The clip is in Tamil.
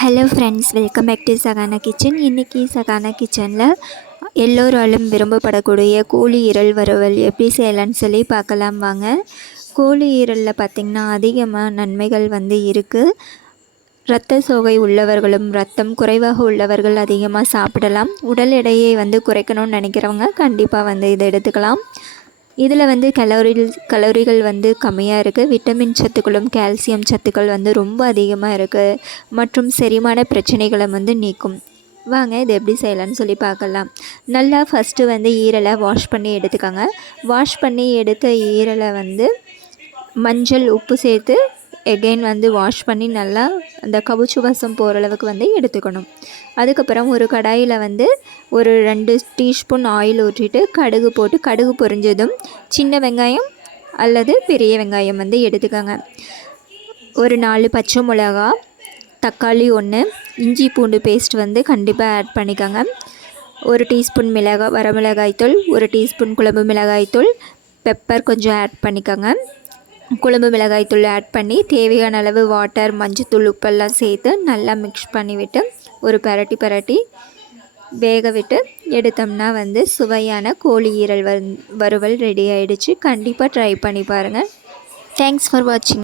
Hello friends welcome back to Sahana kitchen இன்றைக்கி சகானா கிச்சனில் எல்லோராலும் விரும்பப்படக்கூடிய கோழி ஈரல் வறுவல் எப்படி செய்யலான்னு சொல்லி பார்க்கலாம் வாங்க. கோழி ஈரலில் பார்த்திங்கன்னா அதிகமாக நன்மைகள் வந்து இருக்குது இரத்த சோகை உள்ளவர்களும் ரத்தம் குறைவாக உள்ளவர்கள் அதிகமாக சாப்பிடலாம். உடல் எடையை வந்து குறைக்கணும்னு நினைக்கிறவங்க கண்டிப்பாக வந்து இதை எடுத்துக்கலாம். இதில் வந்து கலோரிகள் கலோரிகள் வந்து கம்மியாக இருக்குது. விட்டமின் சத்துக்களும் கால்சியம் சத்துக்கள் வந்து ரொம்ப அதிகமாக இருக்குது. மற்றும் செரிமான பிரச்சனைகளை வந்து நீக்கும். வாங்க இது எப்படி செய்யலாம்னு சொல்லி பார்க்கலாம். நல்லா ஃபஸ்ட்டு வந்து ஈரலை வாஷ் பண்ணி எடுத்துக்கோங்க. வாஷ் பண்ணி எடுத்த ஈரலை வந்து மஞ்சள் உப்பு சேர்த்து எகெயின் வந்து வாஷ் பண்ணி நல்லா அந்த கவுச்சு வசம் போகிற அளவுக்கு வந்து எடுத்துக்கணும். அதுக்கப்புறம் ஒரு கடாயில் வந்து ஒரு ரெண்டு டீஸ்பூன் ஆயில் ஊற்றிட்டு கடுகு போட்டு கடுகு பொரிஞ்சதும் சின்ன வெங்காயம் அல்லது பெரிய வெங்காயம் வந்து எடுத்துக்கோங்க. ஒரு நாலு பச்சை மிளகா தக்காளி ஒன்று இஞ்சி பூண்டு பேஸ்ட் வந்து கண்டிப்பாக ஆட் பண்ணிக்கோங்க. ஒரு டீஸ்பூன் மிளகாய் வரமிளகாய்த்தூள் ஒரு டீஸ்பூன் குழம்பு மிளகாய்த்தூள் பெப்பர் கொஞ்சம் ஆட் பண்ணிக்கோங்க. குழம்பு மிளகாய்த்தூள் ஆட் பண்ணி தேவையான அளவு வாட்டர் மஞ்சத்தூள் உப்பெல்லாம் சேர்த்து நல்லா மிக்ஸ் பண்ணிவிட்டு ஒரு பரட்டி பரட்டி வேக விட்டு எடுத்தோம்னா வந்து சுவையான கோழி ஈரல் வறுவல் ரெடி ஆகிடுச்சு கண்டிப்பாக ட்ரை பண்ணி பாருங்கள் தேங்க்ஸ் ஃபார் வாட்சிங்